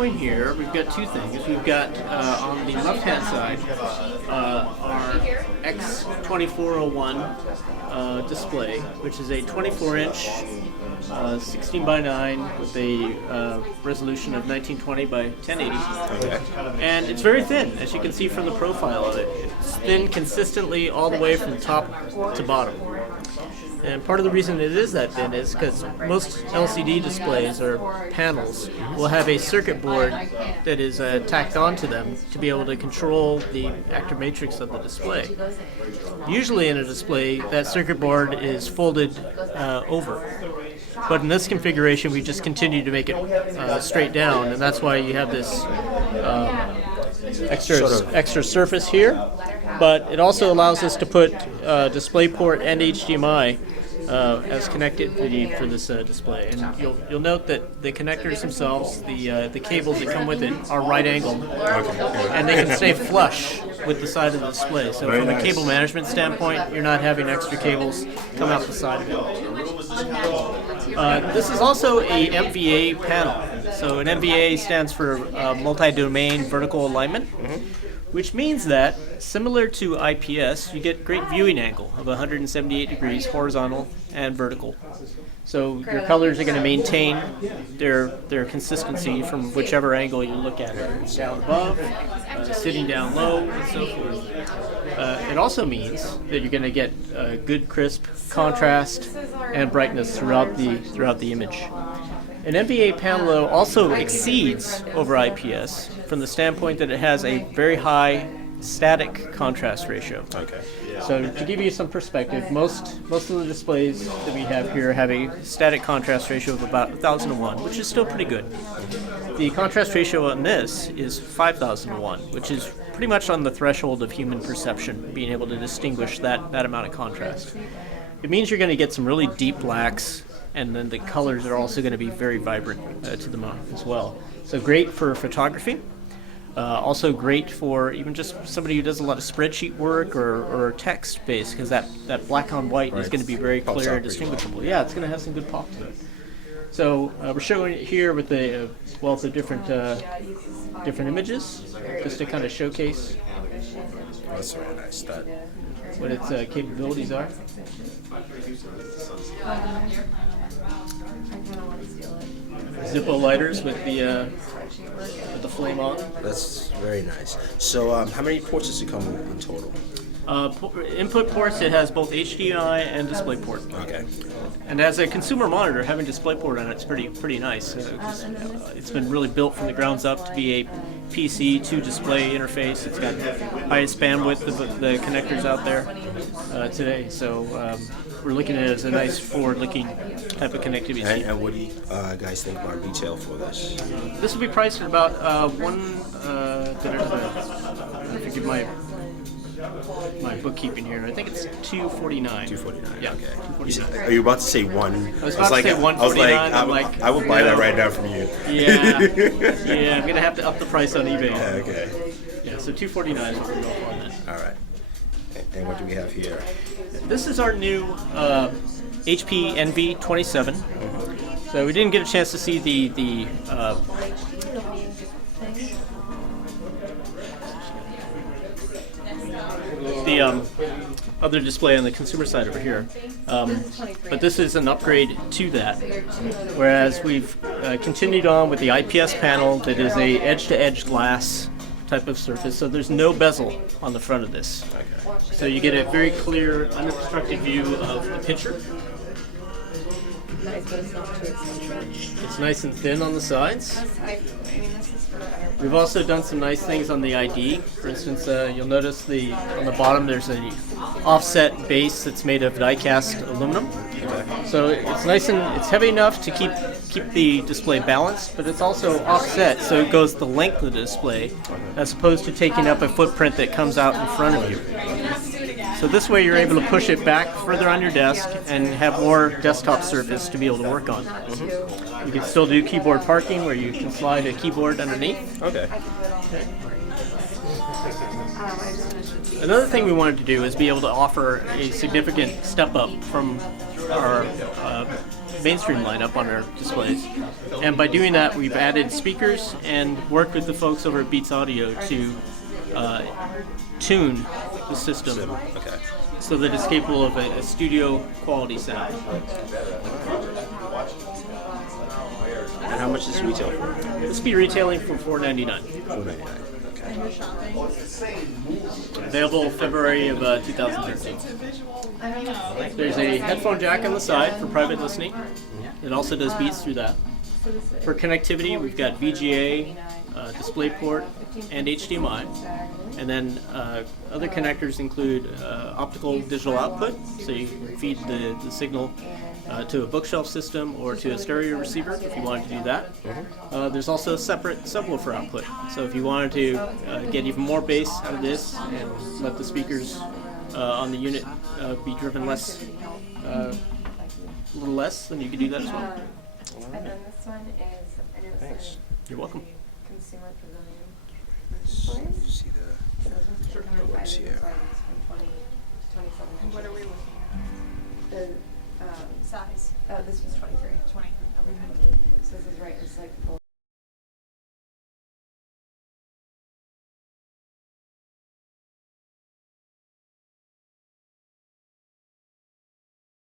showing here, we've got two things. We've got on the left-hand side our X2401 display, which is a 24-inch 16 by 9 with a resolution of 1920 by 1080. Okay. And it's very thin, as you can see from the profile of it. It's thin consistently all the way from top to bottom. And part of the reason it is that thin is because most LCD displays or panels will have a circuit board that is tacked onto them to be able to control the active matrix of the display. Usually in a display, that circuit board is folded over. But in this configuration, we just continue to make it straight down, and that's why you have this extra surface here. But it also allows us to put DisplayPort and HDMI as connectivity for this display. And you'll note that the connectors themselves, the cables that come with it, are right angled, and they can stay flush with the side of the display. So from a cable management standpoint, you're not having extra cables come out the side of it. This is also a MVA panel. So an MVA stands for multi-domain vertical alignment, which means that, similar to IPS, you get great viewing angle of 178 degrees horizontal and vertical. So your colors are going to maintain their consistency from whichever angle you look at it. Down above, sitting down low, and so forth. It also means that you're going to get good crisp contrast and brightness throughout the image. An MVA panel also exceeds over IPS from the standpoint that it has a very high static contrast ratio. Okay. So to give you some perspective, most of the displays that we have here have a static contrast ratio of about 1001, which is still pretty good. The contrast ratio on this is 5001, which is pretty much on the threshold of human perception, being able to distinguish that amount of contrast. It means you're going to get some really deep blacks, and then the colors are also going to be very vibrant to them as well. So great for photography. Also great for even just somebody who does a lot of spreadsheet work or text-based, because that black on white is going to be very clear and distinguishable. Yeah, it's going to have some good pop to it. So we're showing it here with a wealth of different images, just to kind of showcase That's very nice. what its capabilities are. Zippo lighters with the flame on. That's very nice. So how many ports does it come in total? Input ports, it has both HDMI and DisplayPort. Okay. And as a consumer monitor, having DisplayPort on it's pretty nice. It's been really built from the grounds up to be a PC to display interface. It's got highest bandwidth of the connectors out there today. So we're looking at it as a nice forward-looking type of connectivity. And what do you guys think about retail for this? This will be priced at about I forget my bookkeeping here. I think it's $249. $249. Yeah. Okay. $249. Are you about to say one? I was about to say $149. I would buy that right now from you. Yeah. I'm gonna have to up the price on eBay. Okay. Yeah. So $249 is what we're going for on that. All right. And what do we have here? This is our new HP NV27. So we didn't get a chance to see the other display on the consumer side over here. But this is an upgrade to that. Whereas we've continued on with the IPS panel that is a edge-to-edge glass type of surface, so there's no bezel on the front of this. Okay. So you get a very clear, unobstructed view of the picture. It's nice and thin on the sides. We've also done some nice things on the ID. For instance, you'll notice on the bottom there's an offset base that's made of die-cast aluminum. So it's nice and it's heavy enough to keep the display balanced, but it's also offset, so it goes the length of the display, as opposed to taking up a footprint that comes out in front of you. So this way you're able to push it back further on your desk and have more desktop surface to be able to work on. You can still do keyboard parking where you can slide a keyboard underneath. Okay. Another thing we wanted to do is be able to offer a significant step up from our mainstream lineup on our displays. And by doing that, we've added speakers and worked with the folks over at Beats Audio to tune the system Okay. so that it's capable of a studio quality sound. And how much does it retail for? This will be retailing for $4.99. $4.99. Okay. Available February of 2013. There's a headphone jack on the side for private listening. It also does Beats through that. For connectivity, we've got VGA, DisplayPort, and HDMI. And then other connectors include optical digital output, so you can feed the signal to a bookshelf system or to a stereo receiver if you wanted to do that. There's also a separate subwoofer output, so if you wanted to get even more bass out of this and let the speakers on the unit be driven a little less, then you could do that as well. And then this one is, and it was Thanks. You're welcome. Consumer Pavilion. See the So this one's Sure. from What's here? 27. What are we looking The, at? Size? this was 23. 20. So this is right, it's like full